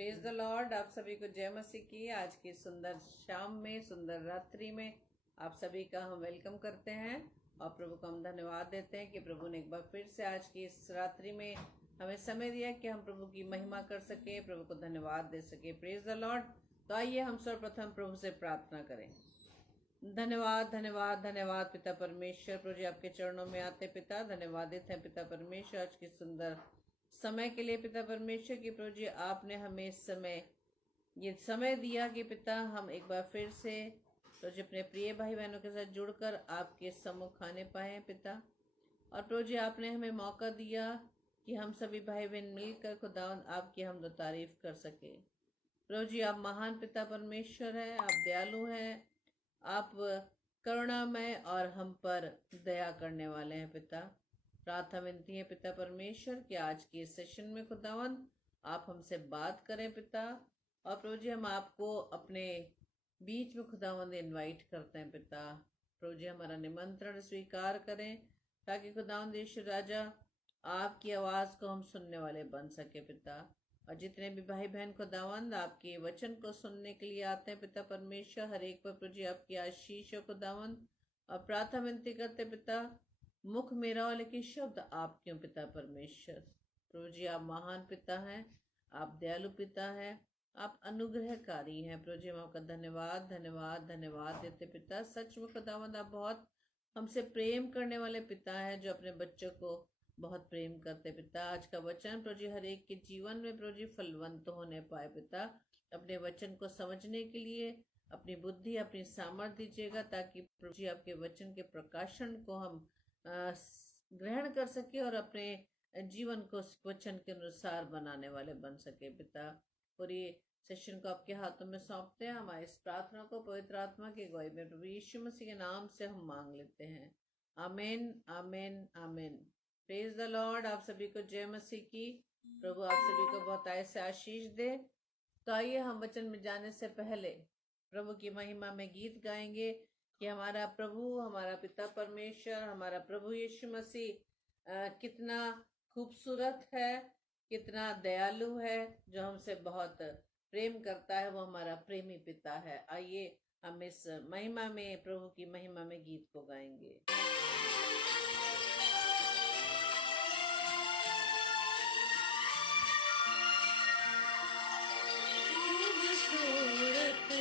Praise the lord. आप सभी को जय मसीह की। आज की सुंदर शाम में, सुंदर रात्रि में आप सभी का हम वेलकम करते हैं और प्रभु को हम धन्यवाद देते हैं कि प्रभु ने एक बार फिर से आज की इस रात्रि में हमें समय दिया कि हम प्रभु की महिमा कर सके, प्रभु को धन्यवाद दे सके। Praise the Lord. तो आइए हम सर्वप्रथम प्रभु से प्रार्थना करें। धन्यवाद धन्यवाद धन्यवाद पिता परमेश्वर, प्रभु जी आपके चरणों में आते पिता, धन्यवादित हैं पिता परमेश्वर आज की सुंदर समय के लिए पिता परमेश्वर की। प्रभु जी आपने हमें इस समय ये समय दिया कि पिता हम एक बार फिर से प्रभु जी अपने प्रिय भाई बहनों के साथ जुड़कर आपके सम्मुख आने पाए पिता। और प्रभु जी आपने हमें मौका दिया कि हम सभी भाई बहन मिलकर खुदावंद आपकी हम तारीफ कर सके। प्रभु जी आप महान पिता परमेश्वर है, आप दयालु हैं, आप करुणामय और हम पर दया करने वाले हैं पिता। प्रार्थना विनती है पिता परमेश्वर कि आज के इस सेशन में खुदावंद आप हमसे बात करें पिता। और प्रभु जी हम आपको अपने बीच में खुदावंद इनवाइट करते हैं पिता। प्रभु जी हमारा निमंत्रण स्वीकार करें ताकि खुदावंद यीशु राजा आपकी आवाज़ को हम सुनने वाले बन सके पिता। और जितने भी भाई बहन खुदावंद आपके वचन को सुनने के लिए आते हैं पिता परमेश्वर, हर एक पर प्रभु जी आपकी आशीष हो खुदावंद। और प्रार्थना विनती करते पिता, मुख मेरा हो लेकिन शब्द आप क्यों पिता परमेश्वर। प्रभु जी आप महान पिता हैं, आप दयालु पिता हैं, आप अनुग्रहकारी हैं। प्रभु जी हम आपका धन्यवाद धन्यवाद धन्यवाद देते पिता। सच में खुदावंद आप बहुत हमसे प्रेम करने वाले पिता हैं, जो अपने बच्चों को बहुत प्रेम करते पिता। आज का वचन प्रभु जी हर एक के जीवन में प्रभु जी फलवंत होने पाए पिता। अपने वचन को समझने के लिए अपनी बुद्धि अपनी सामर्थ्य दीजिएगा ताकि प्रभु जी आपके वचन के प्रकाशन को हम ग्रहण कर सके और अपने जीवन को वचन के अनुसार बनाने वाले बन सके पिता। पूरी सेशन को आपके हाथों में सौंपते हैं। हमारी इस प्रार्थना को पवित्र आत्मा की अगुवाई में प्रभु यीशु मसीह के नाम से हम मांग लेते हैं। आमीन आमीन आमीन। Praise the lord. आप सभी को जय मसीह की। प्रभु आप सभी को बहुत ऐसे आशीष दे। तो आइए हम वचन में जाने से पहले प्रभु की महिमा में गीत गाएंगे कि हमारा प्रभु, हमारा पिता परमेश्वर, हमारा प्रभु यीशु मसीह कितना खूबसूरत है, कितना दयालु है, जो हमसे बहुत प्रेम करता है। वो हमारा प्रेमी पिता है। आइए हम इस महिमा में, प्रभु की महिमा में गीत को गाएंगे। खूबसूरत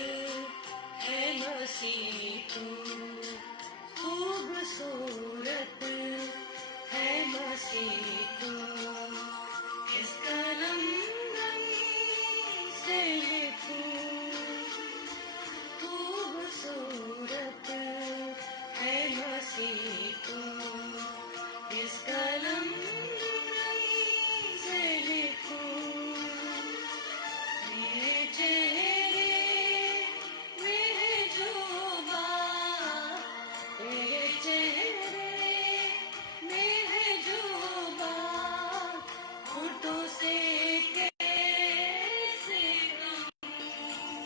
है मसीह तू, खूबसूरत है मसीह तू, इस कलम से लिखूं। खूबसूरत है मसीह तू, इस कलम से लिखूं। मेरे चेहरे में है जो बात, तेरे चेहरे में है जो बात, होठों से कैसे कहूं।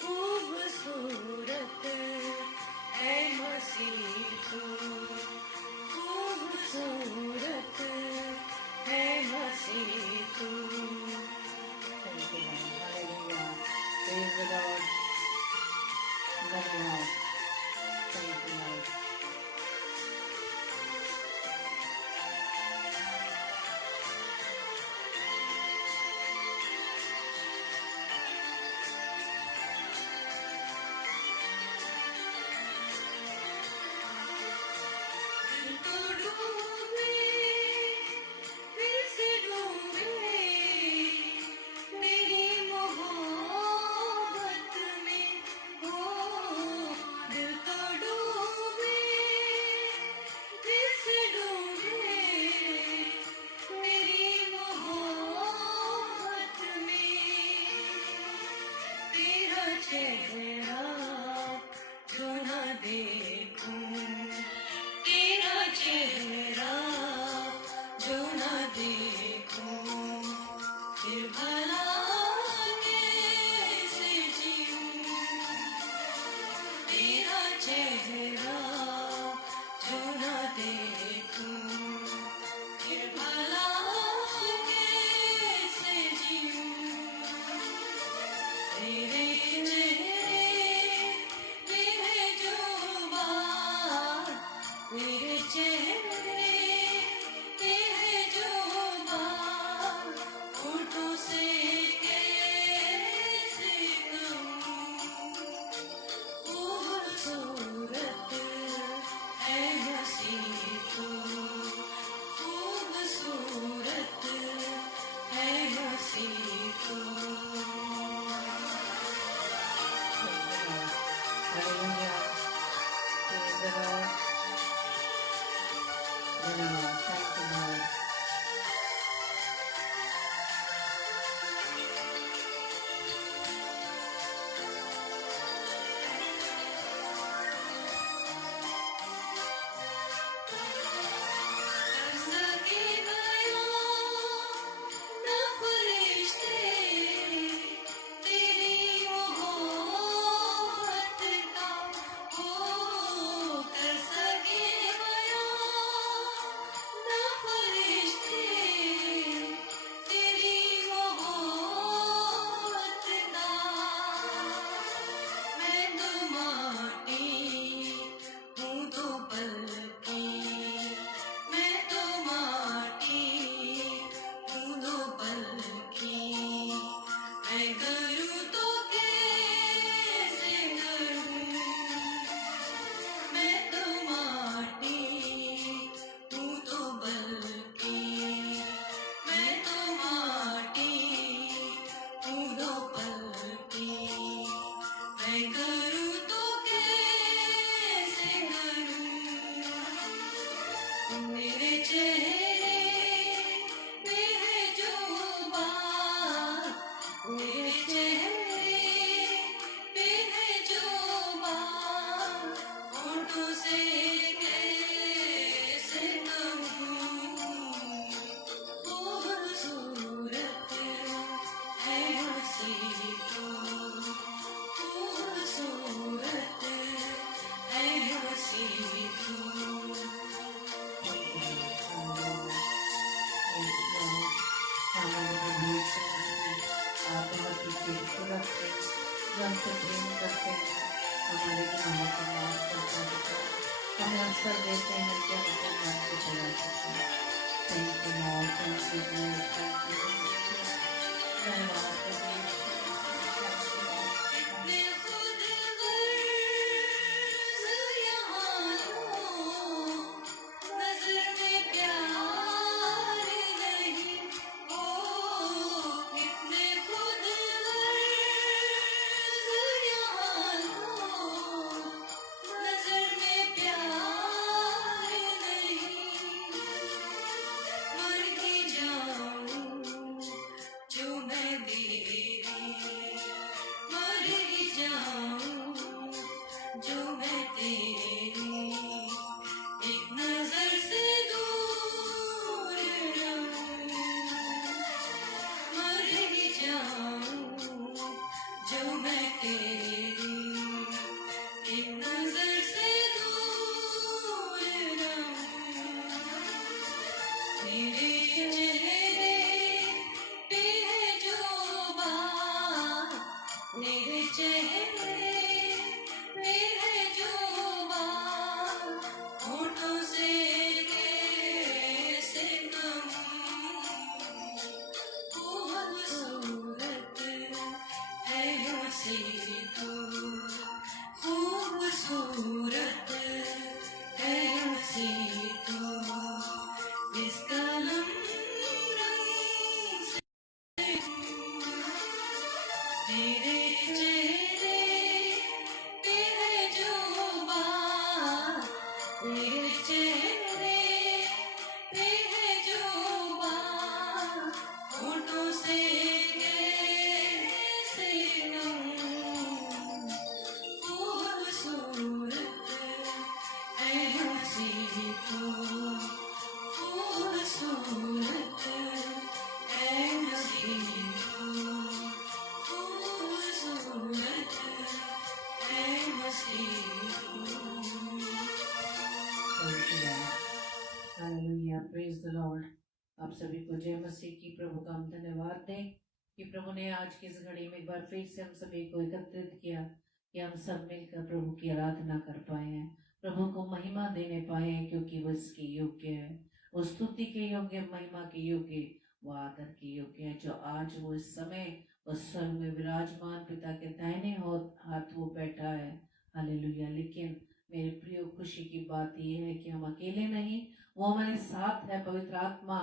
खूबसूरत है मसीह तू, खूबसूरत है मसीह तू। Praise the Lord. धन्यवाद। Thank you, Lord. दिल तो डूबे, फिर से डूबे, मेरी मोहब्बत में हो। दिल तो डूबे, फिर से डूबे, मेरी मोहब्बत में। तेरा चेहरा जो न देखूं, तेरा चेहरा जो न देखूं, फिर भला कैसे जीऊं। तेरा चेहरा जो न देखूं, फिर भला कैसे जीऊं। परमेश्वर आप बहुत ही खूबसूरत थे, जो हमसे प्रेम करते हैं, हमारे गुनाहों को माफ करते हैं, हमें अवसर देते हैं कि हम अपने मन को चला सकें। Thank you lord, thank you lord, thank you, धन्यवाद प्रभु। Hallelujah, praise the lord. आप सभी को जय मसीह की। प्रभु का हम धन्यवाद दें कि प्रभु ने आज की इस घड़ी में एक बार फिर से हम सभी को एकत्रित किया कि हम सब मिलकर प्रभु की आराधना कर पाए हैं, प्रभु को महिमा देने पाए हैं, क्योंकि वो इसके योग्य है, वो स्तुति के योग्य, महिमा के योग्य, वो आदर के योग्य है। जो आज वो इस समय उस स्वर्ग में विराजमान पिता के दाहिने हाथ वो बैठा है। हालेलुया। लेकिन मेरे प्रिय, खुशी की बात यह है कि हम अकेले नहीं, वो हमारे साथ है। पवित्र आत्मा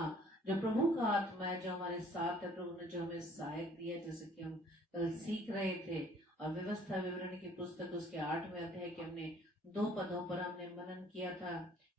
जो प्रभु का आत्मा है, जो हमारे साथ है, प्रभु ने जो हमें सहायक दिया, जैसे कि हम कल सीख रहे थे। और व्यवस्था विवरण की पुस्तक उसके 8वें अध्याय के हमने 2 पदों पर हमने मनन किया था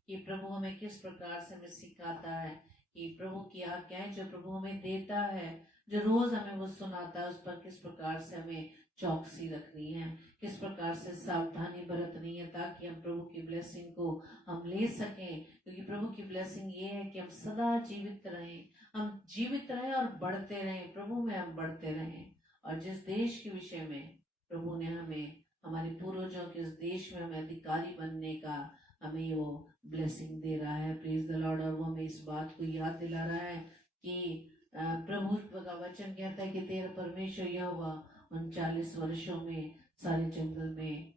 कि प्रभु हमें किस प्रकार से हमें सिखाता है, कि प्रभु की आज्ञाएं जो प्रभु हमें देता है, जो रोज हमें वो सुनाता है, उस पर किस प्रकार से हमें चौकसी रखनी है, किस प्रकार से सावधानी बरतनी है, ताकि हम प्रभु की ब्लेसिंग को हम ले सकें। क्योंकि प्रभु की ब्लेसिंग ये है कि हम सदा जीवित रहें, हम जीवित रहें और बढ़ते रहें, प्रभु में हम बढ़ते रहें। और जिस देश के विषय में प्रभु ने हमें, हमारे पूर्वजों के इस देश में हमें अधिकारी बनने का हमें वो ब्लेसिंग दे रहा है, प्रेज द लॉर्ड। और वो हमें इस बात को याद दिला रहा है कि प्रभु का वचन कहता है कि तेरा परमेश्वर यहोवा 39 वर्षों में सारे जंगल में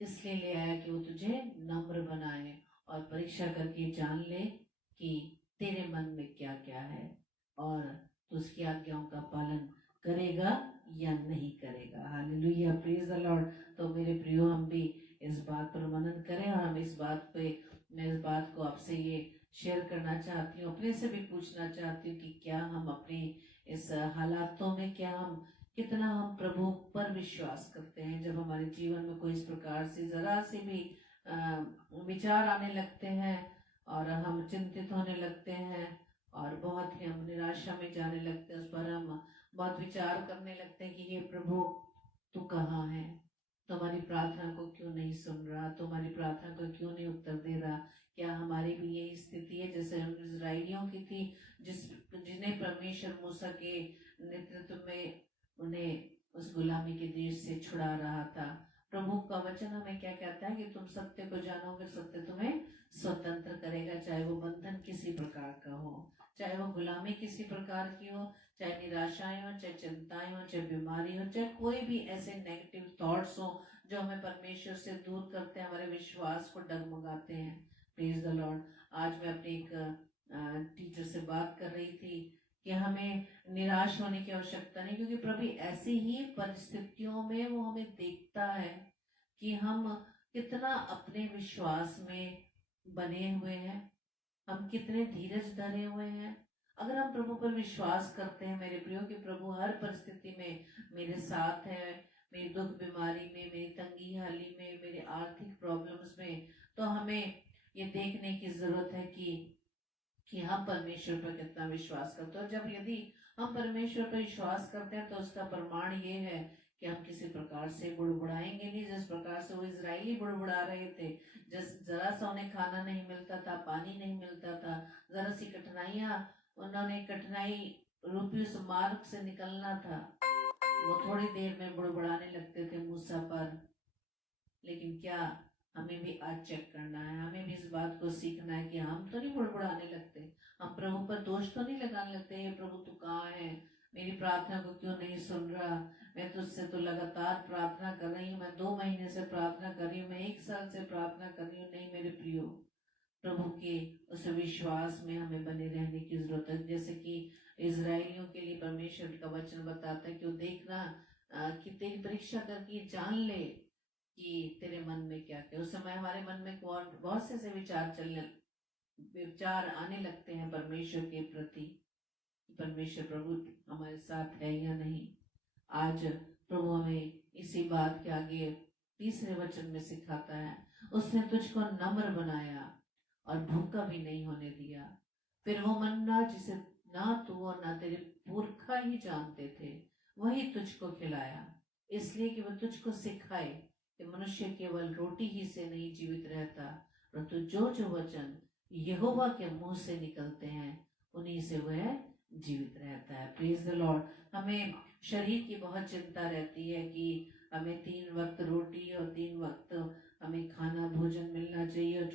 इसलिए ले आया कि वो तुझे नम्र बनाए और परीक्षा करके जान ले कि तेरे मन में क्या क्या है, और तो उसकी आज्ञाओं का पालन करेगा या नहीं करेगा। Hallelujah, praise the Lord. तो मेरे प्रियो, हम भी इस बात पर मनन करें, और हम इस बात पे, मैं इस बात को आपसे ये शेयर करना चाहती हूँ, अपने से भी पूछना चाहती हूँ कि क्या हम अपने इस हालातों में, क्या हम कितना हम प्रभु पर विश्वास करते हैं। जब हमारे जीवन में कोई इस प्रकार से जरा से भी विचार आने लगते हैं और हम चिंतित होने लगते हैं और बहुत ही हम निराशा में जाने लगते हैं, उस पर हम बहुत विचार करने लगते हैं कि ये प्रभु तू कहाँ है, तुम्हारी प्रार्थना को क्यों नहीं सुन रहा, तुम्हारी प्रार्थना को क्यों नहीं उत्तर दे रहा। क्या हमारी भी यही स्थिति है जैसे इजराइलियों की थी, जिन्हें परमेश्वर मूसा के नेतृत्व में उन्हें उस गुलामी के देश से छुड़ा रहा था। प्रभु का वचन हमें क्या कहता है कि तुम सत्य को जानोगे, सत्य तुम्हें स्वतंत्र करेगा, चाहे वो बंधन किसी प्रकार का हो, चाहे वो गुलामी किसी प्रकार की हो, चाहे निराशाएं हो, चाहे चिंताएं हो, चाहे बीमारी हो, चाहे कोई भी ऐसे नेगेटिव थॉट्स हो जो हमें परमेश्वर से दूर करते हैं, हमारे विश्वास को डगमगाते हैं। Praise the Lord. आज मैं अपनी एक टीचर से बात कर रही थी कि हमें निराश होने की आवश्यकता नहीं, क्योंकि प्रभु ऐसी ही परिस्थितियों में वो हमें देखता है कि हम कितना अपने विश्वास में बने हुए हैं, हम कितने धीरज धरे हुए हैं। अगर हम प्रभु पर विश्वास करते हैं मेरे प्रियो कि प्रभु हर परिस्थिति में मेरे साथ है, मेरी दुख बीमारी में, मेरी तंगी हाली में, मेरे आर्थिक प्रॉब्लम्स में, तो हमें ये देखने की जरूरत है कि हम परमेश्वर पर कितना विश्वास करते हैं। और जब यदि हम परमेश्वर पर विश्वास करते हैं तो उसका प्रमाण ये है कि हम किसी प्रकार से बुड़बुड़ाएंगे नहीं, जिस प्रकार से वो इजरायली बुड़बुड़ा रहे थे। जिस जरा सा उन्हें खाना नहीं मिलता था, पानी नहीं मिलता था, जरा सी कठिनाइयां, उन्होंने कठिनाई रूपी उस मार्ग से निकलना था, वो थोड़ी देर में बुड़बुड़ाने लगते थे मूसा पर। लेकिन क्या हमें भी आज चेक करना है, हमें भी इस बात को सीखना है कि हम तो नहीं बुड़बुड़ाने लगते, हम प्रभु पर दोष तो नहीं लगाने लगते, हे प्रभु तू कहाँ है, मेरी प्रार्थना को क्यों नहीं सुन रहा, मैं तुझसे तो लगातार प्रार्थना कर रही हूँ, मैं 2 महीने से प्रार्थना कर रही हूँ, मैं 1 साल से प्रार्थना कर रही हूँ। नहीं मेरे प्रियो, प्रभु के उस विश्वास में हमें बने रहने की जरूरत है। जैसे कि इजरायलियों के लिए परमेश्वर का वचन बताता है कि वो देखना कि तेरी परीक्षा करके जान ले कि तेरे मन में क्या क्या। उस समय हमारे मन में बहुत से विचार आने लगते हैं परमेश्वर के प्रति, परमेश्वर प्रभु हमारे साथ है या नहीं। आज प्रभु हमें इसी बात के आगे तीसरे वचन में सिखाता है, उसने तुझको नम्र बनाया और भूखा भी नहीं होने दिया। फिर वो मन्ना जिसे ना तू और ना तेरे पुरखा ही जानते थे, वही तुझको खिलाया, इसलिए कि वह तुझको सिखाए कि मनुष्य केवल रोटी ही से नहीं जीवित रहता, परंतु जो जो वचन यहोवा के मुंह से निकलते हैं उन्हीं से वह जीवित रहता है। Praise the Lord. हमें शरीर की बहुत चिंता रहती है कि हमें 3 वक्त रोटी और 3 वक्त हमें खाना भोजन मिलना चाहिए, और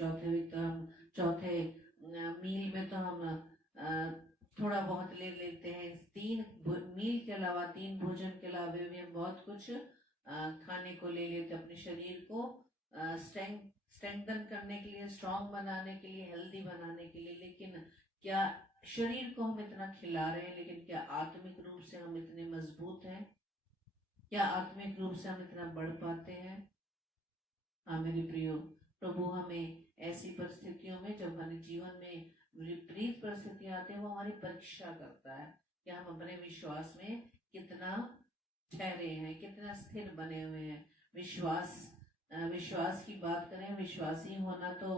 चौथे मील में तो हम थोड़ा बहुत ले लेते हैं। 3 मील के अलावा, 3 भोजन के अलावा भी हम बहुत कुछ खाने को ले लेते, अपने शरीर को स्ट्रेंथन करने के लिए, स्ट्रांग बनाने के लिए, हेल्दी बनाने के लिए। लेकिन क्या शरीर को हम इतना खिला रहे हैं, लेकिन क्या आत्मिक रूप से हम इतने मजबूत हैं? क्या आत्मिक रूप से हम इतना बढ़ पाते हैं? हाँ मेरे प्रियो, प्रभु हमें ऐसी परिस्थितियों में, जब हमारे जीवन में विपरीत परिस्थितियां आती हैं, वो हमारी परीक्षा करता है कि हम अपने विश्वास में कितना ठहरे हैं, कितना स्थिर बने हुए हैं। विश्वास की बात करें, विश्वासी होना तो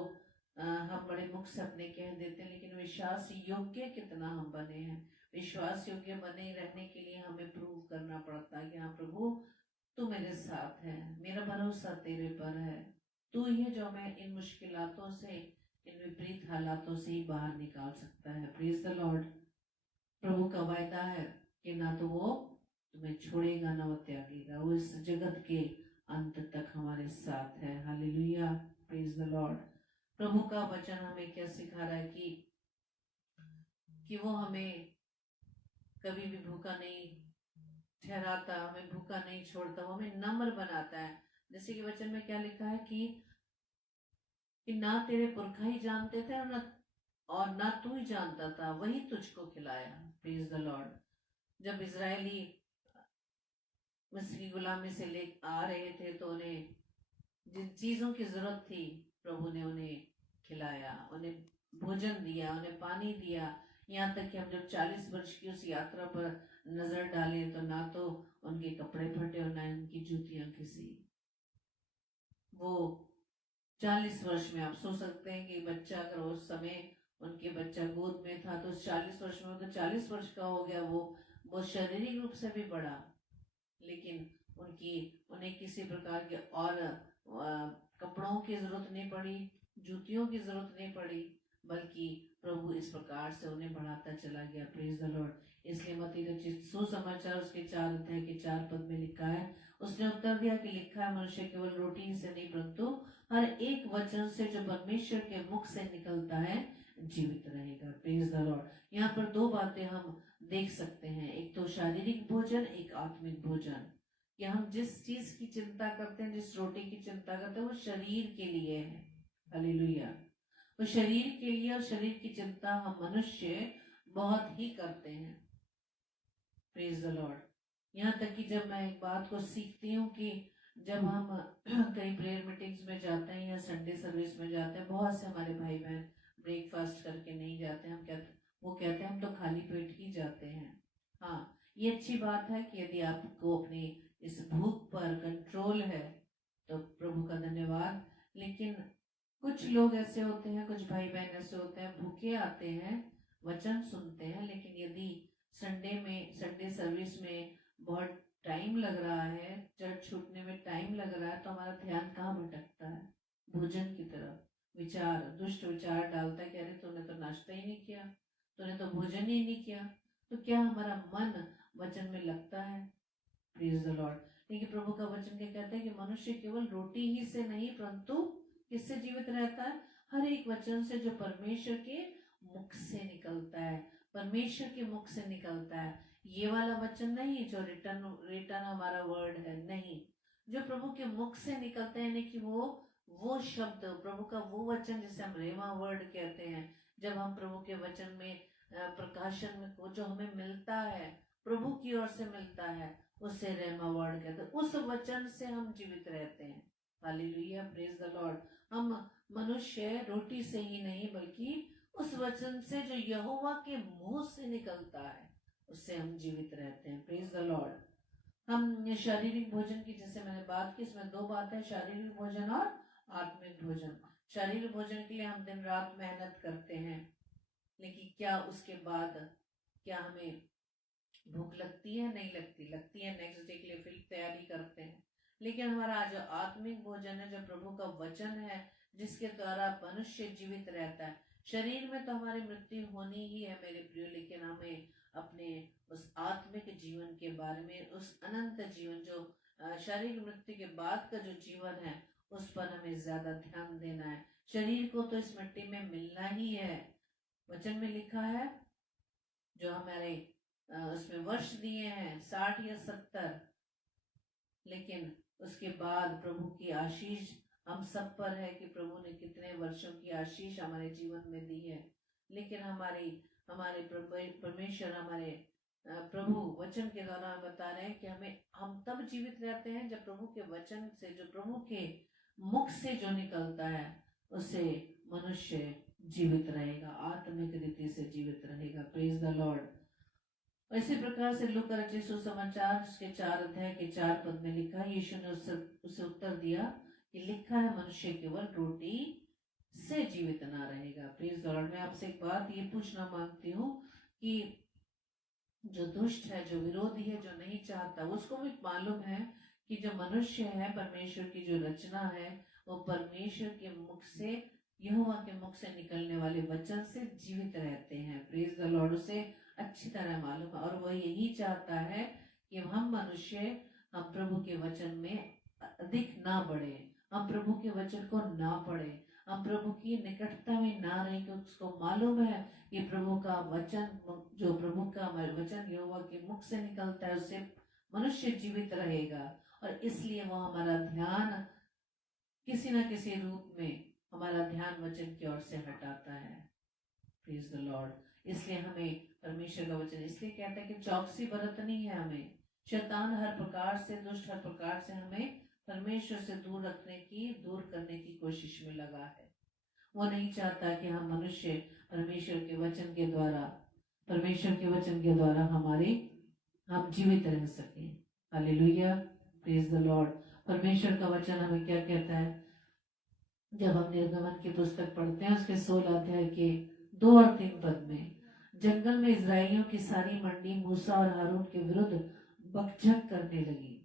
हम बड़े मुख से अपने कह देते हैं, लेकिन विश्वास योग्य कितना हम बने हैं। विश्वास योग्य बने रहने के लिए हमें प्रूव करना पड़ता है कि हाँ प्रभु तू मेरे साथ है, मेरा भरोसा तेरे पर है, तू ही है जो मैं इन मुश्किलातों से, इन विपरीत हालातों से ही बाहर निकाल सकता है। Praise the lord. प्रभु का वायदा है कि ना तो वो तुम्हें छोड़ेगा ना वो त्यागेगा, वो इस जगत के अंत तक हमारे साथ है। Hallelujah, praise the lord. प्रभु का वचन हमें क्या सिखा रहा है कि वो हमें कभी भी भूखा नहीं ठहराता, हमें भूखा नहीं छोड़ता, वो हमें नम्र बनाता है। जैसे कि वचन में क्या लिखा है कि ना तेरे पुरखा ही जानते थे और ना तू ही जानता था, वही तुझको खिलाया। Praise the Lord. जब इजरायली मिस्र की गुलामी से ले आ रहे थे तो उन्हें जिन चीजों की जरूरत थी प्रभु ने उन्हें खिलाया, उन्हें भोजन दिया, उन्हें पानी दिया। यहाँ तक कि हम जब 40 वर्ष की उस यात्रा पर नजर डालें तो ना तो उनके कपड़े फटे और ना उनकी जूतियां घिसी। वो 40 वर्ष में, आप सोच सकते हैं कि बच्चा अगर उस समय उनके बच्चा गोद में था तो 40 वर्ष में, तो 40 वर्ष का हो गया, वो शारीरिक रूप से भी बड़ा, लेकिन उन्हें किसी प्रकार के और कपड़ों की जरूरत नहीं पड़ी, जूतियों की जरूरत नहीं पड़ी, बल्कि प्रभु इस प्रकार से उन्हें बढ़ाता चला गया। Praise the Lord. इसलिए मत्ती रचित सुसमाचार उसके 4 अध्याय के 4 पद में लिखा है, उसने उत्तर दिया कि लिखा है, मनुष्य केवल रोटी से नहीं परंतु हर एक वचन से जो परमेश्वर के मुख से निकलता है जीवित रहेगा। Praise the Lord. यहाँ पर दो बातें हम देख सकते हैं, एक तो शारीरिक भोजन, एक आत्मिक भोजन। कि हम जिस चीज की चिंता करते हैं, जिस रोटी की चिंता करते हैं, वो शरीर के लिए है। हालेलुया। वो शरीर के लिए, और शरीर की चिंता हम मनुष्य बहुत ही करते हैं। Praise the Lord. यहाँ तक कि जब मैं एक बात को सीखती हूँ कि जब हम कई प्रेयर मीटिंग्स में जाते हैं या संडे सर्विस में जाते हैं, बहुत से हमारे भाई बहन ब्रेकफास्ट करके नहीं जाते हैं। वो कहते हैं हम तो खाली पेट ही जाते हैं। हाँ, ये अच्छी बात है कि यदि आपको अपनी इस भूख पर कंट्रोल है तो प्रभु का धन्यवाद। लेकिन कुछ लोग ऐसे होते हैं, कुछ भाई बहन ऐसे होते हैं, भूखे आते हैं, वचन सुनते हैं, लेकिन यदि संडे सर्विस में बहुत टाइम लग रहा है, चर्च छूटने में टाइम लग रहा है, तो हमारा ध्यान कहाँ भटकता है? भोजन की तरफ। विचार, दुष्ट विचार डालता है कि अरे तूने तो नाश्ता ही नहीं किया, तूने तो भोजन ही नहीं किया। तो क्या हमारा मन वचन में लगता है? Praise the Lord. लेकिन प्रभु का वचन क्या कहता है कि मनुष्य केवल रोटी ही से नहीं परंतु किससे जीवित रहता है? हर एक वचन से जो परमेश्वर के मुख से निकलता है। परमेश्वर के मुख से निकलता है। ये वाला वचन नहीं जो रिटर्न हमारा वर्ड है, नहीं, जो प्रभु के मुख से निकलता है, यानी कि वो शब्द, प्रभु का वो वचन जिसे हम रेमा वर्ड कहते हैं। जब हम प्रभु के वचन में प्रकाशन में जो हमें मिलता है, प्रभु की ओर से मिलता है, उसे रेमा वर्ड कहते हैं। उस वचन से हम जीवित रहते हैं। Hallelujah, praise the Lord. हम मनुष्य रोटी से ही नहीं बल्कि उस वचन से जो यहोवा के मुंह से निकलता है, उससे हम जीवित रहते हैं। Praise the Lord. हम शारीरिक भोजन की जैसे मैंने बात की, इसमें दो बातें, शारीरिक भोजन और आत्मिक भोजन। शारीरिक भोजन के लिए हम दिन रात मेहनत करते हैं, लेकिन क्या उसके बाद क्या हमें भूख लगती है? नहीं लगती। लगती है, नेक्स्ट डे के लिए फिर तैयारी करते हैं। लेकिन हमारा जो आत्मिक भोजन है, जो प्रभु का वचन है, जिसके द्वारा मनुष्य जीवित रहता है। शरीर में तो हमारी मृत्यु होनी ही है मेरे प्रियो, लेकिन हमें अपने उस आत्मिक जीवन के बारे में, उस अनंत जीवन जो शारीरिक मृत्यु के बाद का जो जीवन है, उस पर हमें ज्यादा ध्यान देना है। शरीर को तो इस मिट्टी में मिलना ही है। वचन में लिखा है, जो हमारे उसमें वर्ष दिए हैं 60 या 70, लेकिन उसके बाद प्रभु की आशीष हम सब पर है कि प्रभु ने कितने वर्षों की आशीष हमारे जीवन में दी है। लेकिन हमारे परमेश्वर, हमारे प्रभु वचन के द्वारा बता रहे हैं कि हम तब जीवित रहते हैं जब प्रभु के वचन से, जो प्रभु के मुख से जो निकलता है, उससे मनुष्य जीवित रहेगा, आत्मिक रीति से जीवित रहेगा। Praise the Lord. इसी प्रकार से लूका रचित सुसमाचार उसके 4 अध्याय के 4 पद में लिखा, यीशु ने उसे उत्तर दिया कि लिखा है, मनुष्य केवल रोटी से जीवित ना रहेगा। Please Lord. मैं आपसे एक बात ये पूछना मांगती हूँ कि जो दुष्ट है, जो विरोधी है, जो नहीं चाहता, उसको भी मालूम है कि जो मनुष्य है, परमेश्वर की जो रचना है, वो परमेश्वर के मुख से, यहोवा के मुख से निकलने वाले वचन से जीवित रहते हैं। Praise the Lord. उसे अच्छी तरह मालूम है, और वह यही चाहता है कि हम मनुष्य, हम प्रभु के वचन में अधिक ना बढ़े, हम प्रभु के वचन को ना पढ़े, हम प्रभु की निकटता में ना रहे, क्योंकि उसको मालूम है कि प्रभु का वचन, जो प्रभु का वचन यहोवा के मुख से निकलता है, उससे मनुष्य जीवित रहेगा। और इसलिए वो हमारा ध्यान किसी न किसी रूप में, हमारा ध्यान वचन की ओर से हटाता है। Praise the Lord. इसलिए हमें परमेश्वर का वचन इसलिए कहता है कि चौकसी बरतनी है हमें। शैतान हर प्रकार से, दुष्ट हर प्रकार से हमें परमेश्वर से दूर करने की कोशिश में लगा है। वो नहीं चाहता कि हम मनुष्य परमेश्वर के वचन के द्वारा हम जीवित रह सके। Hallelujah, praise the Lord. परमेश्वर का वचन हमें क्या कहता है? जब हम निर्गमन की पुस्तक पढ़ते हैं, उसके 16 अध्याय के 2 और 3 पद में, जंगल में इजराइलियों की सारी मंडी मूसा और हारून के विरुद्ध बकझक करने लगी,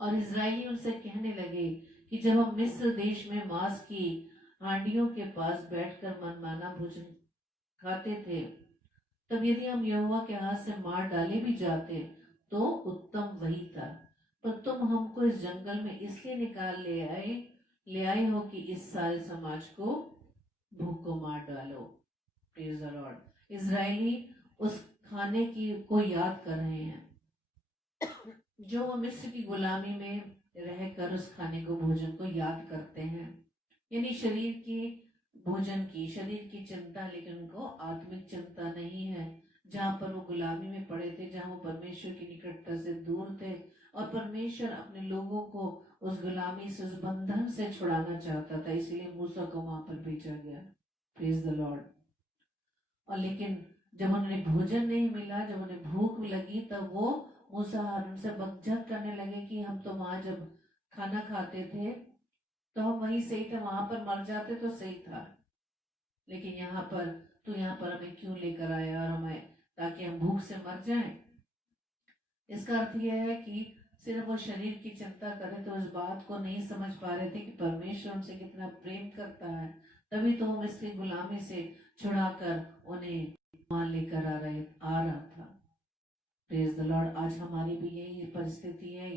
और इजरायली उनसे कहने लगे कि जब हम मिस्र देश में मांस की हांडियों के पास बैठकर मनमाना भोजन खाते थे, तब यदि हम यहोवा के हाथ से मार डाले भी जाते तो उत्तम वही था। पर तुम हमको इस जंगल में इसलिए निकाल ले आए हो कि इस सारे समाज को भूख को मार डालो। Praise the Lord. इजरायली उस खाने की को याद कर रहे हैं जो वो मिस्र की गुलामी में रहकर उस खाने को, भोजन को याद करते हैं। यानी शरीर की भोजन की, शरीर की चिंता, लेकिन उनको आत्मिक चिंता नहीं है। जहाँ पर वो गुलामी में पड़े थे, जहाँ वो परमेश्वर की निकटता से दूर थे, और परमेश्वर अपने लोगों को उस गुलामी से, उस बंधन से छुड़ाना चाहता था, इसलिए मूसा को वहां पर भेजा गया। Praise the Lord. और लेकिन जब उन्हें भोजन नहीं मिला, जब उन्हें भूख लगी, तब वो मूसा हारून से बकझक करने लगे कि हम तो वहां जब खाना खाते थे तो हम वहीं सही थे, वहां पर मर जाते तो सही था, लेकिन यहाँ पर तू यहाँ पर हमें क्यों लेकर आया, और हमें ताकि हम भूख से मर जाएं। इसका अर्थ यह है कि सिर्फ वो शरीर की चिंता करें, तो इस बात को नहीं समझ पा रहे थे कि परमेश्वर हमसे कितना प्रेम करता है। तभी तो हम इसकी गुलामी से छुड़ाकर उन्हें वहां लेकर आ रहा था। Praise the Lord. आज हमारी भी यही परिस्थिति है,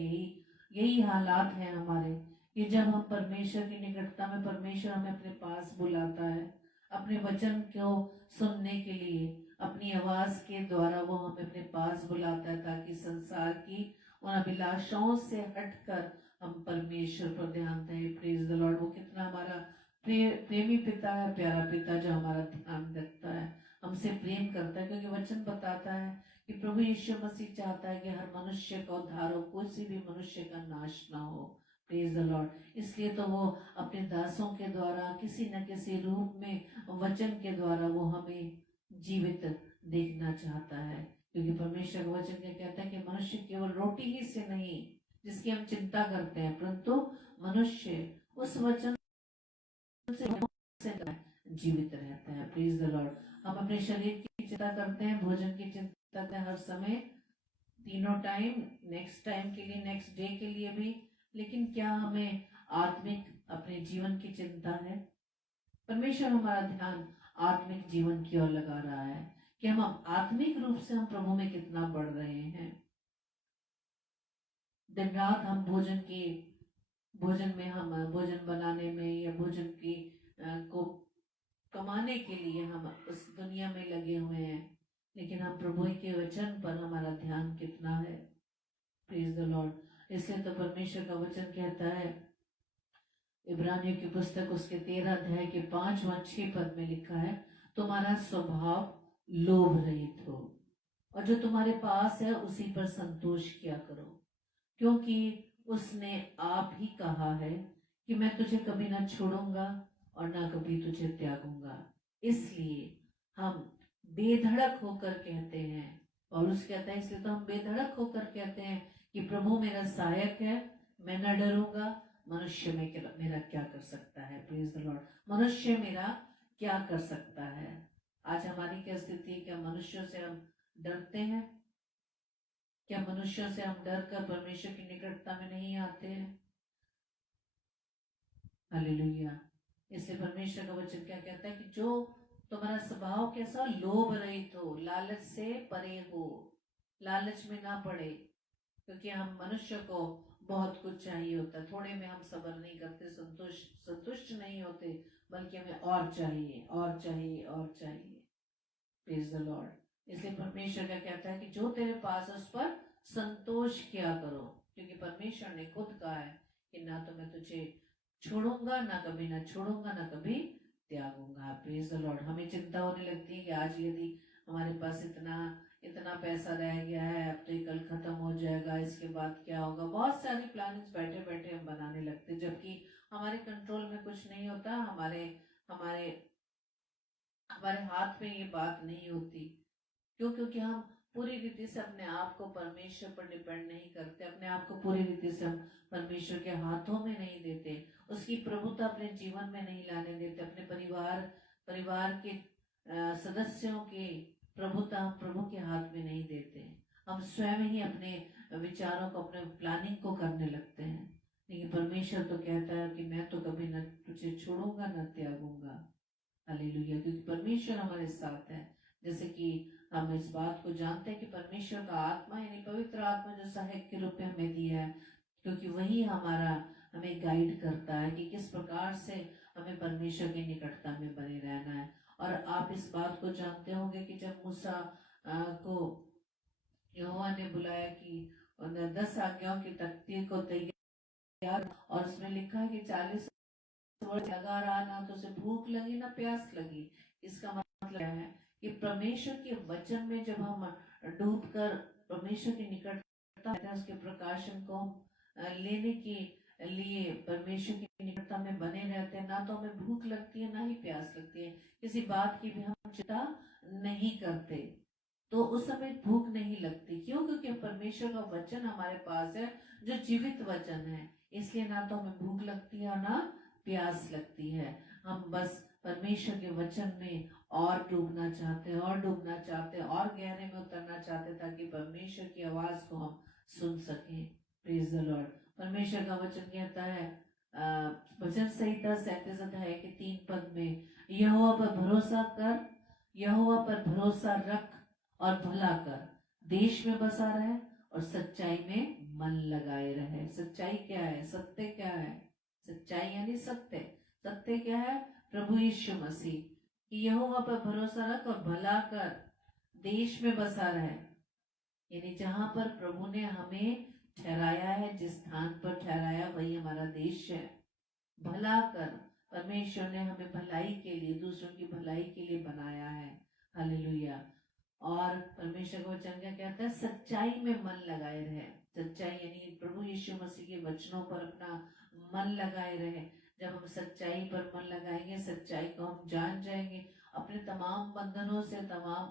यही हालात हैं हमारे, कि जब हम परमेश्वर की निकटता में, परमेश्वर हमें अपने पास बुलाता है अपने वचन को सुनने के लिए, अपनी आवाज के द्वारा वो हमें अपने पास बुलाता है, ताकि संसार की उन अभिलाषाओं से हटकर हम परमेश्वर पर ध्यान दें। Praise the Lord. वो कितना हमारा प्रेमी पिता है, प्यारा पिता, जो हमारा ध्यान रखता है, हमसे प्रेम करता है, क्योंकि वचन बताता है कि प्रभु यीशु मसीह चाहता है कि हर मनुष्य का उद्धार हो, किसी भी मनुष्य का नाश ना हो। Praise the Lord. इसलिए तो वो अपने दासों के द्वारा, किसी न किसी रूप में, वचन के द्वारा वो हमें जीवित देखना चाहता है, क्योंकि परमेश्वर का वचन क्या कहता है कि मनुष्य केवल रोटी ही से नहीं, जिसकी हम चिंता करते हैं, परंतु मनुष्य उस वचन से जीवित रहता है। Praise the Lord. हम अपने शरीर की चिंता करते हैं, भोजन की चिंता करते हैं हर समय, तीनों टाइम, नेक्स्ट टाइम के लिए, नेक्स्ट डे के लिए भी, लेकिन क्या हमें आत्मिक अपने जीवन की चिंता है? परमेश्वर हमारा ध्यान आत्मिक जीवन की ओर लगा रहा है कि हम आत्मिक रूप से हम प्रभु में कितना बढ़ रहे हैं। दिन रात हम भोजन में, हम भोजन बनाने में, या भोजन की को कमाने के लिए हम इस दुनिया में लगे हुए हैं, लेकिन हम प्रभु के वचन पर हमारा ध्यान कितना है? Praise the Lord. इसलिए तो परमेश्वर का वचन कहता है, इब्रानियों की पुस्तक उसके 13 अध्याय के 5 व 6 पद में लिखा है, तुम्हारा स्वभाव लोभ रहित हो, और जो तुम्हारे पास है उसी पर संतोष किया करो, क्योंकि उसने आप ही कहा है कि मैं तुझे कभी ना छोड़ूंगा और ना कभी तुझे त्यागूंगा। इसलिए हम बेधड़क होकर कहते हैं, पौलुस कहता है, इसलिए तो हम बेधड़क होकर कहते हैं कि प्रभु मेरा सहायक है, मैं न डरूंगा, मनुष्य में मेरा क्या कर सकता है। Praise the Lord. मनुष्य मेरा क्या कर सकता है? आज हमारी क्या स्थिति है? क्या मनुष्यों से हम डरते हैं? क्या मनुष्यों से हम डर कर परमेश्वर की निकटता में नहीं आते हैं? हालेलुया। इसलिए परमेश्वर का वचन क्या कहता है कि जो तुम्हारा स्वभाव कैसा, लोभ रहित हो, लालच से परे हो, लालच में ना पड़े, क्योंकि हम मनुष्य को बहुत कुछ चाहिए होता है, थोड़े में हम सब्र नहीं करते, संतुष्ट नहीं होते, बल्कि हमें और चाहिए, और चाहिए, और चाहिए। Praise the Lord. इसलिए परमेश्वर का कहता है कि जो तेरे पास है उस पर संतोष किया करो, क्योंकि परमेश्वर ने खुद कहा है कि ना तो मैं तुझे छोड़ूंगा, ना कभी ना छोड़ूंगा, ना कभी त्यागूंगा। Praise the Lord. हमें चिंता होने लगती है कि आज यदि हमारे पास इतना पैसा रह गया है, अब तो ये कल खत्म हो जाएगा, इसके बाद क्या होगा, बहुत सारी प्लानिंग्स बैठे बैठे हम बनाने लगते, जबकि हमारे कंट्रोल में कुछ नहीं होता, हमारे हमारे हमारे हाथ में ये बात नहीं होती। क्यों? क्योंकि हम पूरी रीति से अपने आप को परमेश्वर पर डिपेंड नहीं करते, अपने आप को पूरी रीति से हम परमेश्वर के हाथों में नहीं देते, उसकी प्रभुता अपने जीवन में नहीं लाने देते, अपने परिवार के सदस्यों के प्रभुता हम प्रभु के हाथ में नहीं देते। हम स्वयं ही अपने विचारों को, अपने प्लानिंग को करने लगते हैं, लेकिन परमेश्वर तो कहता है कि मैं तो कभी न तुझे छोड़ूंगा, न त्यागूंगा। हालेलुया। क्योंकि परमेश्वर हमारे साथ है। जैसे कि हम इस बात को जानते हैं कि परमेश्वर का आत्मा, यानी पवित्र आत्मा, जो सहायक के रूप में हमें दिया है, क्योंकि वही हमें गाइड करता है कि किस प्रकार से हमें परमेश्वर की निकटता में बने रहना है। और आप इस बात को जानते होंगे कि जब मूसा को यहोवा ने बुलाया कि 10 आज्ञाओं की तख्ती को तैयार, और उसमें लिखा है कि 40 वर्ष लगा रहा, ना तो उसे भूख लगी ना प्यास लगी। इसका मतलब क्या है कि परमेश्वर के वचन में जब हम डूबकर परमेश्वर की निकटता में, उसके प्रकाशन को लेने के लिए परमेश्वर की निकटता में बने रहते हैं, ना तो हमें भूख लगती है ना ही प्यास लगती है, किसी बात की भी हम चिंता नहीं करते, तो उस समय भूख नहीं लगती। क्यों? क्योंकि परमेश्वर का वचन हमारे पास है जो जीवित वचन है, इसलिए ना तो हमें भूख लगती है ना प्यास लगती है। हम बस परमेश्वर के वचन में और डूबना चाहते हैं और डूबना चाहते हैं और गहरे में उतरना चाहते हैं, ताकि परमेश्वर की आवाज को हम सुन सकें। Praise the Lord. परमेश्वर का वचन कहता है वचन संहिता 37 अध्याय के 3 पद में, यहोवा पर भरोसा कर, यहोवा पर भरोसा रख और भला कर, देश में बसा रहे और सच्चाई में मन लगाए रहे। सच्चाई क्या है? सत्य क्या है? सच्चाई यानी सत्य। सत्य क्या है? प्रभु यीशु मसीह। कि यहोवा पर भरोसा रख और भला कर, देश में बसा रहे, यानी जहां पर प्रभु ने हमें ठहराया है, जिस स्थान पर ठहराया वही हमारा देश है। भला कर, परमेश्वर ने हमें भलाई के लिए, दूसरों की भलाई के लिए बनाया है। हालेलुया। और परमेश्वर का वचन क्या कहता है? सच्चाई में मन लगाए रहे। सच्चाई यानी प्रभु यीशु मसीह के वचनों पर अपना मन लगाए रहे। जब हम सच्चाई पर मन लगाएंगे, सच्चाई को हम जान जाएंगे, अपने तमाम बंधनों से, तमाम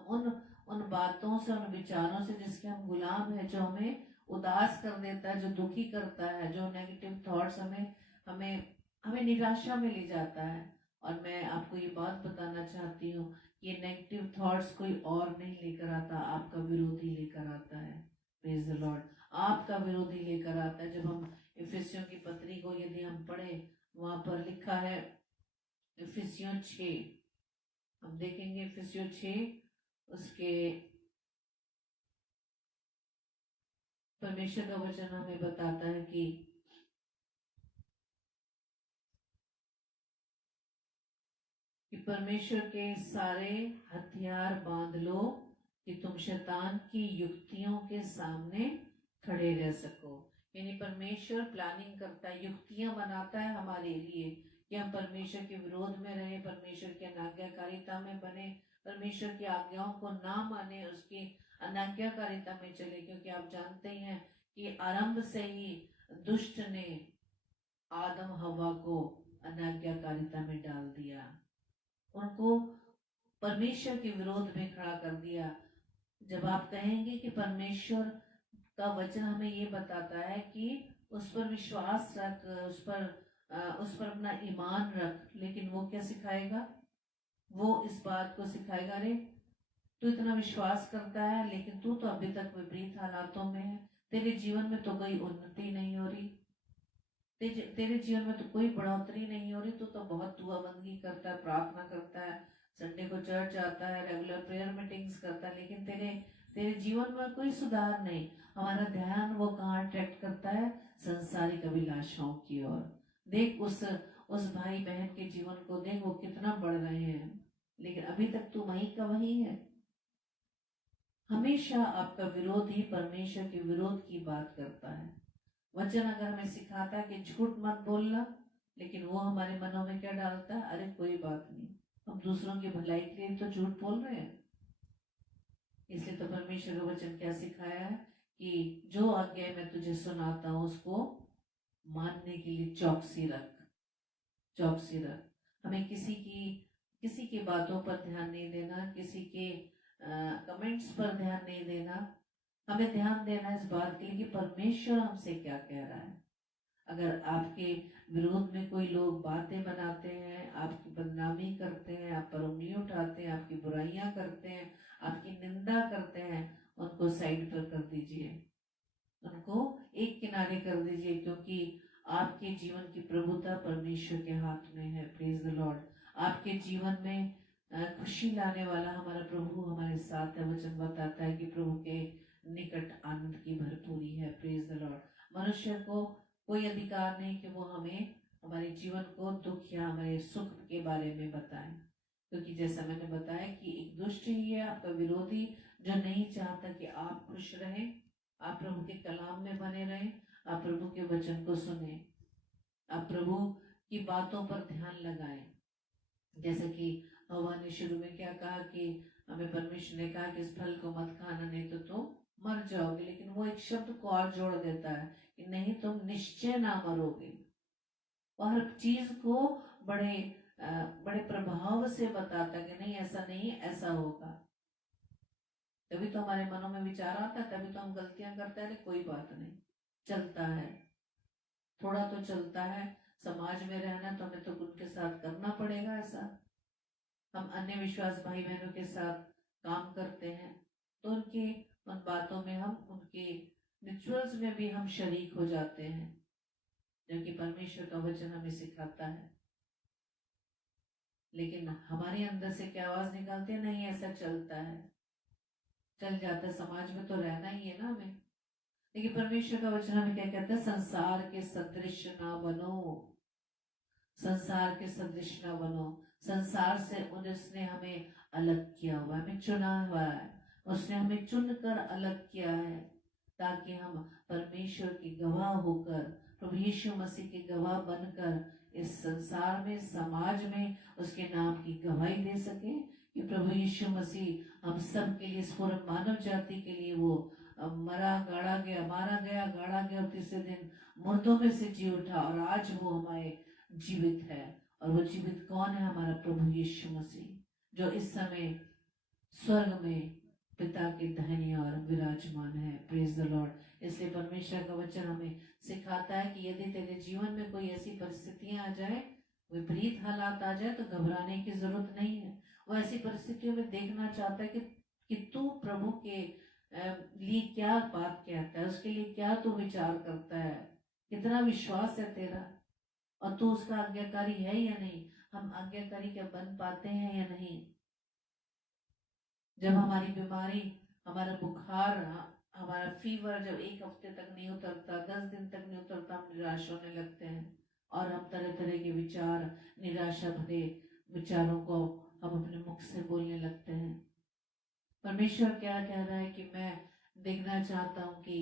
उन बातों से, उन विचारों से जिसके हम गुलाम है, जो हमें उदास कर देता है, जो दुखी करता है, जो नेगेटिव थॉट्स हमें हमें हमें निराशा में ले जाता है। और मैं आपको ये बात बताना चाहती हूँ, ये नेगेटिव थॉट्स कोई और नहीं लेकर आता, आपका विरोधी लेकर आता है। Praise the Lord. आपका विरोधी लेकर आता है। जब हम इफिसियों की पत्री को यदि हम पढ़े, वहां पर लिखा है इफिसियों 6, हम देखेंगे इफिसियों 6, उसके परमेश्वर का वचन हमें बताता है कि परमेश्वर के सारे हथियार बांध लो कि तुम शैतान की युक्तियों के सामने खड़े रह सको। यानी परमेश्वर प्लानिंग करता है, युक्तियां बनाता है हमारे लिए कि हम परमेश्वर के विरोध में रहे, परमेश्वर की अनाज्ञाकारिता में बने, परमेश्वर की आज्ञाओं को ना माने, उसकी अनाज्ञाकारिता में चले। क्योंकि आप जानते हैं कि आरंभ से ही दुष्ट ने आदम हवा को अनाज्ञाकारिता में डाल दिया, उनको परमेश्वर के विरोध में खड़ा कर दिया। जब आप कहेंगे कि परमेश्वर का वचन हमें ये बताता है कि उस पर विश्वास रख, उस पर अपना ईमान रख, लेकिन वो क्या सिखाएगा? वो इस बात को सिखाएगा, अरे तू इतना विश्वास करता है लेकिन तू तो अभी तक विपरीत हालातों में है, तेरे जीवन में तो कोई उन्नति नहीं हो रही, तेरे जीवन में तो कोई बढ़ोतरी नहीं हो रही, तू तो बहुत दुआबंदी करता है, प्रार्थना करता है, संडे को चर्च जाता है, रेगुलर प्रेयर मीटिंग्स करता है, लेकिन तेरे जीवन में कोई सुधार नहीं। हमारा ध्यान वो कहाँ अट्रैक्ट करता है? संसारिक अभिलाषाओं की ओर। देख उस भाई बहन के जीवन को देख, वो कितना बढ़ रहे हैं, लेकिन अभी तक तू वहीं का वहीं है। हमेशा आपका विरोधी परमेश्वर के विरोध की बात करता है। वचन अगर हमें सिखाता है कि झूठ मत बोलना, लेकिन वो हमारे मनों में क्या डालता है? अरे कोई बात नहीं, हम दूसरों की भलाई के लिए तो झूठ बोल रहे हैं। इसलिए तो परमेश्वर का वचन क्या सिखाया है कि जो आज्ञा मैं तुझे सुनाता हूँ उसको मानने के लिए चौकसी रख, चौकसी रख। हमें किसी की बातों पर ध्यान नहीं देना, किसी के कमेंट्स पर ध्यान नहीं देना। हमें ध्यान देना इस बात के लिए कि परमेश्वर हमसे क्या कह रहा है। अगर आपके विरोध में कोई लोग बातें बनाते हैं, आपकी बदनामी करते हैं, आप पर उंगली उठाते हैं, आपकी बुराइयां करते हैं, आपकी निंदा करते हैं, उनको साइड पर कर दीजिए, उनको एक किनारे कर दीजिए, क्योंकि आपके जीवन की प्रभुता परमेश्वर के हाथ में है। Praise the Lord. आपके जीवन में खुशी लाने वाला हमारा प्रभु हमारे साथ है। वचन बताता है कि प्रभु के निकट आनंद की भरपूरी है। Praise the Lord. मनुष्य को कोई अधिकार नहीं कि वो हमें हमारे जीवन को दुख या हमारे सुख के बारे में बताएं, क्योंकि जैसा मैंने बताया कि एक दुष्ट ही है, आपका विरोधी, जो नहीं चाहता कि आप खुश रहें, आप प्रभु के कलाम में बने रहें, आप प्रभु के वचन को सुने, आप प्रभु की बातों पर ध्यान लगाएं। जैसे कि हवा ने शुरू में क्या कहा कि हमें परमेश्वर ने कहा कि इस फल को मत खाना, नहीं तो तुम मर जाओगे, लेकिन वो एक शब्द को और जोड़ देता है कि नहीं, तुम निश्चय ना मरोगे। और हर चीज को बड़े प्रभाव से बताता कि नहीं, ऐसा नहीं, ऐसा होगा। तभी तो हमारे मनों में विचार आता है, तभी तो हम गलतियां करते हैं। कोई बात नहीं, चलता है, थोड़ा तो चलता है। समाज में रहना तो हमें तो उनके साथ करना पड़ेगा। ऐसा हम अन्य विश्वास भाई बहनों के साथ काम करते हैं तो उनकी उन बातों में, हम उनके रिचुअल्स में भी हम शरीक हो जाते हैं, जो कि परमेश्वर का वचन हमें सिखाता है। लेकिन हमारे अंदर से क्या आवाज निकालती है, नहीं ऐसा चलता है, चल जाता है, समाज में तो रहना ही है ना हमें। लेकिन परमेश्वर का वचन हमें क्या कहता है, संसार के सदृश ना बनो, संसार के सदृश ना बनो। संसार से उसने हमें अलग किया हुआ है, हमें चुना हुआ है, उसने हमें चुनकर अलग किया है, ताकि हम परमेश्वर के गवाह होकर, प्रभु यीशु मसीह के गवाह बनकर इस संसार में, समाज में उसके नाम की गवाही दे सके कि प्रभु यीशु मसीह हम सब के लिए, इस पूर्ण मानव जाति के लिए वो मारा गया, गाड़ा गया और तीसरे दिन मुर्दों में से जी उठा, और आज वो हमारे जीवित है। और वो जीवित कौन है? हमारा प्रभु यीशु मसीह, जो इस समय स्वर्ग में पिता के दाहिनी ओर विराजमान है। Praise the Lord. इसलिए परमेश्वर का वचन हमें सिखाता है कि यदि तेरे जीवन में कोई ऐसी परिस्थितियां आ जाए, विपरीत हालात आ जाए, तो घबराने की जरूरत नहीं है। वो ऐसी परिस्थितियों में देखना चाहता है कि तू प्रभु के लिए क्या बात कहता है, उसके लिए क्या तू विचार करता है, कितना विश्वास है तेरा, और तू उसका आज्ञाकारी है या नहीं। हम आज्ञाकारी क्या बन पाते हैं या नहीं? जब हमारी बीमारी, हमारा बुखार, हमारा फीवर जब 1 हफ्ते तक नहीं उतरता, 10 दिन तक नहीं उतरता, हम निराश होने लगते हैं और हम तरह तरह के विचार, निराशा भरे विचारों को हम अपने मुख से बोलने लगते हैं। परमेश्वर क्या कह रहा है कि मैं देखना चाहता हूं कि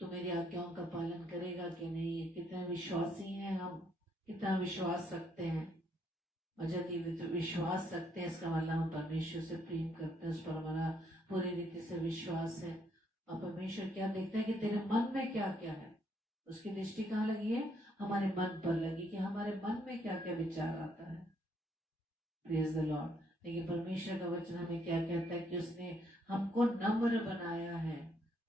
तू मेरी आज्ञाओं का पालन करेगा कि नहीं। कितने विश्वासी हैं हम, कितना विश्वास रखते हैं। और यदि विश्वास रखते हैं, इसका मतलब हम परमेश्वर से प्रेम करते हैं, उस पर हमारा पूरी रीति से विश्वास है। और परमेश्वर क्या देखते हैं कि तेरे मन में क्या क्या है। उसकी दृष्टि कहाँ लगी है? हमारे मन पर लगी, कि हमारे मन में क्या क्या विचार आता है। Praise the Lord. लेकिन परमेश्वर का वचन हमें क्या कहता है कि उसने हमको नम्र बनाया है,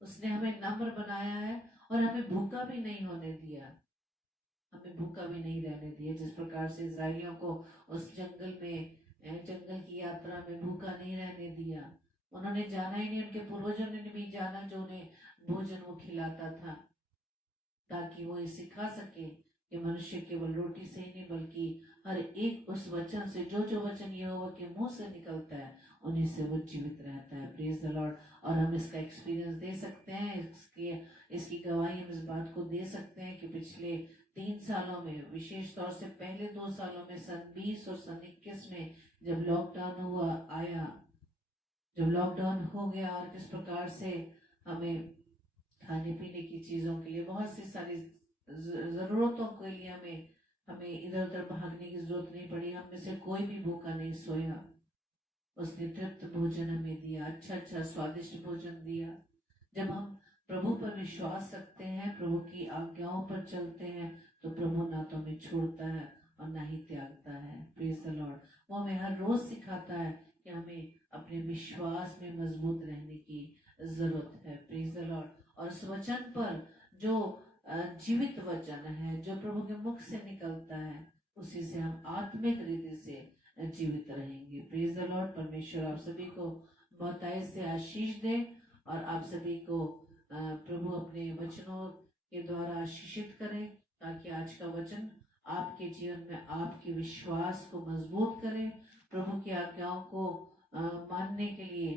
उसने हमें नम्र बनाया है और हमें भूखा भी नहीं होने दिया, हमें भूखा भी नहीं रहने दिया। जिस प्रकार से इजरायलियों को उस जंगल की यात्रा में भूखा नहीं रहने दिया, उन्होंने जाना ही नहीं, उनके पूर्वजों ने भी जाना जो उन्हें भोजन वो खिलाता था, ताकि वो ये सिखा सके कि मनुष्य केवल रोटी से ही नहीं बल्कि हर एक उस वचन से, जो वचन यहोवा के मुंह से निकलता है उन्हीं से वो जीवित रहता है। Praise the Lord. और हम इसका एक्सपीरियंस दे सकते हैं, इसकी गवाही हम इस बात को दे सकते हैं कि पिछले 3 सालों में, विशेष तौर से पहले 2 सालों में, सन 20 और सन 21 में जब लॉकडाउन आया, जब लॉकडाउन हो गया, और किस प्रकार से हमें खाने पीने की चीजों के लिए, बहुत सी सारी जरूरतों के लिए हमें इधर उधर भागने की जरूरत नहीं पड़ी। हम में से कोई भी भूखा नहीं सोया। उसने तृप्त भोजन हमें दिया, अच्छा स्वादिष्ट भोजन दिया। जब हम प्रभु पर विश्वास रखते हैं, प्रभु की आज्ञाओं पर चलते हैं, तो प्रभु ना तो हमें छोड़ता है और ना ही त्यागता है। Praise the Lord. वो हमें हर रोज सिखाता है कि हमें अपने विश्वास में मजबूत रहने की जरूरत है। Praise the Lord. और उस वचन पर, जो जीवित वचन है, जो प्रभु के मुख से निकलता है, उसी से हम आत्मिक रीति से जीवित रहेंगे। Praise the Lord. परमेश्वर आप सभी को बहुतायत से आशीष दे और आप सभी को प्रभु अपने वचनों के द्वारा आशीषित करें, ताकि आज का वचन आपके जीवन में आपके विश्वास को मजबूत करें, प्रभु की आज्ञाओं को मानने के लिए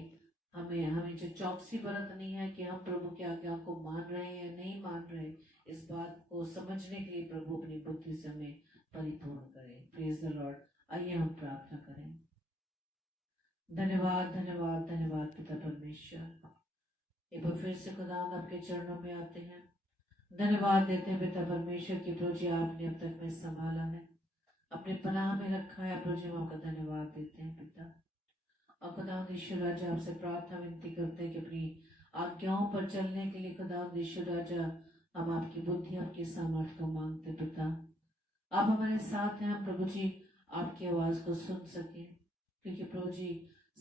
हमें जो चौकसी बरतनी है कि हम प्रभु की आज्ञा को मान रहे हैं या नहीं मान रहे, इस बात को समझने के लिए प्रभु अपनी बुद्धि से हमें परिपूर्ण करे। Praise the Lord. आइए हम प्रार्थना करें। धन्यवाद धन्यवाद धन्यवाद पिता परमेश्वर, एक बार फिर से खुदावंद आपके चरणों में आते हैं। धन्यवाद देते हैं पिता परमेश्वर की प्रभु जी आपने अब तक में संभाला है, अपने पनाह में रखा है। प्रभु जी हम आपका धन्यवाद देते हैं पिता। और खुदावंद ईश्वर राजा आपसे प्रार्थना विनती करते हैं कि अपनी आज्ञाओं पर चलने के लिए खुदावंद ईश्वर राजा हम आपकी बुद्धि आपकी सामर्थ्य को मांगते पिता। आप हमारे साथ हैं, हम प्रभु जी आपकी आवाज को सुन सके, क्योंकि प्रभु जी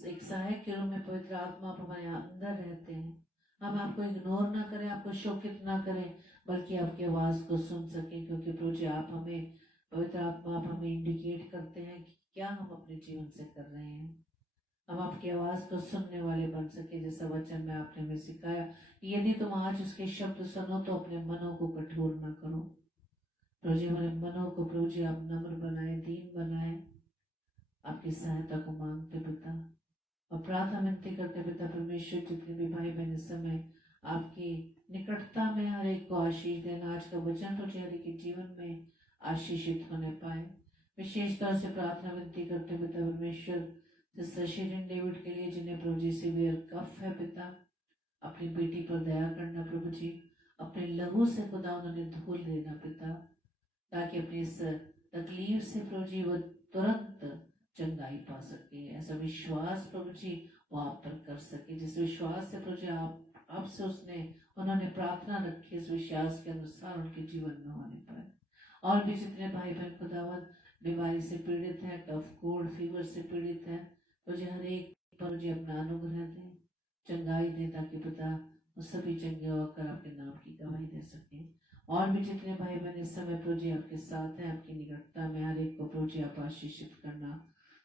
एक सहायक के रूप में पवित्र आत्मा आप हमारे अंदर रहते हैं। हम आपको इग्नोर ना करें, आपको शोकित ना करें, बल्कि आपकी आवाज को सुन सके, क्योंकि प्रभु जी आप हमें पवित्र आत्मा आप हमें इंडिकेट करते हैं कि क्या हम अपने जीवन से कर रहे हैं। हम आपकी आवाज को सुनने वाले बन सके, जैसा वचन में आपने हमें सिखाया, यदि तुम आज उसके शब्द सुनो तो अपने मनों को कठोर न करो। प्रभु जी हमारे मनों को प्रभु जी आप नम्र बनाए, दीन बनाए, आपकी सहायता को मांगते पिता। और प्रार्थना विनती करते पिता परमेश्वर, जितने भी भाई बहन इस समय आपकी निकटता में हर एक को आशीष देना, आज का वचन प्रभु जी हर एक के जीवन में आशीषित होने पाए। विशेष तौर से प्रार्थना विनती करते पिता परमेश्वर सिस्टर शीरिन डेविड के लिए, जिन्हें प्रभु जी सीवियर कफ है पिता, अपनी बेटी पर दया करना प्रभु जी, अपने लहू से खुदा उन्होंने धूल देना पिता, ताकि अपनी इस तकलीफ से प्रभु जी वो तुरंत चंगाई पा सके। ऐसा विश्वास प्रभु जी वो आप पर कर सके, जिस विश्वास से प्रभु जी आपसे उन्होंने प्रार्थना रखी, इस विश्वास के अनुसार उनके जीवन में होने पाए। और भी जितने भाई बहन खुदावंद बीमारी से पीड़ित हैं, कफ कोल्ड फीवर से पीड़ित हैं, मुझे हर एक पर जी अपना अनुग्रह दें, चंगाई दें, ताकि पिता वो सभी चंगे होकर आपके नाम की गवाही दे सके। और भी जितने भाई बहन इस समय प्रभु जी आपके साथ हैं, आपकी निकटता में हर एक को प्रभु जी आप आशीषित करना,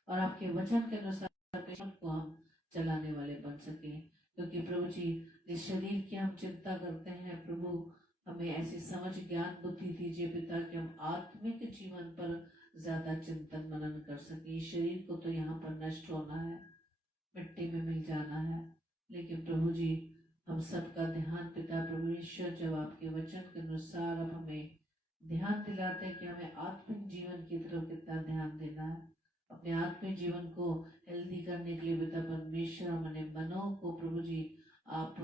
और आपके वचन के अनुसार को हम चलाने वाले बन सके, क्योंकि प्रभु जी जिस शरीर की हम चिंता करते हैं, प्रभु हमें ऐसी समझ ज्ञान बुद्धि दीजिए पिता कि हम आत्मिक जीवन पर ज्यादा चिंतन मनन कर सके। शरीर को तो यहाँ पर नष्ट होना है, मिट्टी में मिल जाना है, लेकिन प्रभु जी हम सबका ध्यान पिता परमेश्वर जब आपके वचन के अनुसार अब हमें ध्यान दिलाते हैं कि हमें आत्मिक जीवन की तरफ कितना ध्यान देना है, अपने आत्मिक जीवन को हेल्दी करने के लिए पिता परमेश्वर हमारे मनों को प्रभु जी आप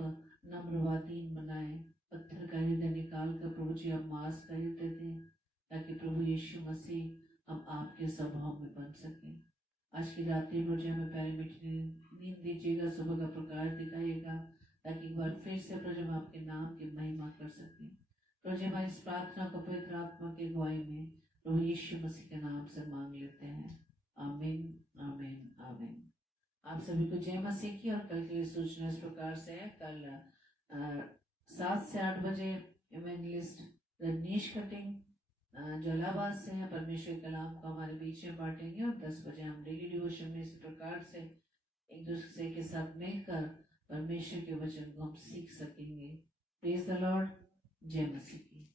नम्रवादीन बनाए, पत्थर का हृदय निकाल कर प्रभु जी आप मांस का हृदय दें, ताकि प्रभु यीशु मसीह हम आपके स्वभाव में बन सके। आज की रात्रि प्रभु जी हमें पहले मीठी नींद दीजिएगा, सुबह का प्रकाश दिखाइएगा, ताकि एक बार फिर से प्रभु हम आपके नाम की महिमा कर सकें। प्रभु जी हमारी इस प्रार्थना को पवित्र आत्मा की अगुवाई में प्रभु यीशु मसीह के नाम से मांग लेते हैं। आमीन आमीन आमीन। आप सभी को जय मसीह की। और कल के लिए सूचना इस प्रकार से है, कल 7 से 8 बजे इवेंजलिस्ट रजनीश कटिंग जो इलाहाबाद से है, परमेश्वर कलाम को हमारे बीच में बांटेंगे, और 10 बजे हम डेली डिवोशन में इस प्रकार से एक दूसरे के साथ मिलकर परमेश्वर के वचन को हम सीख सकेंगे। Praise the Lord. जय मसीह की।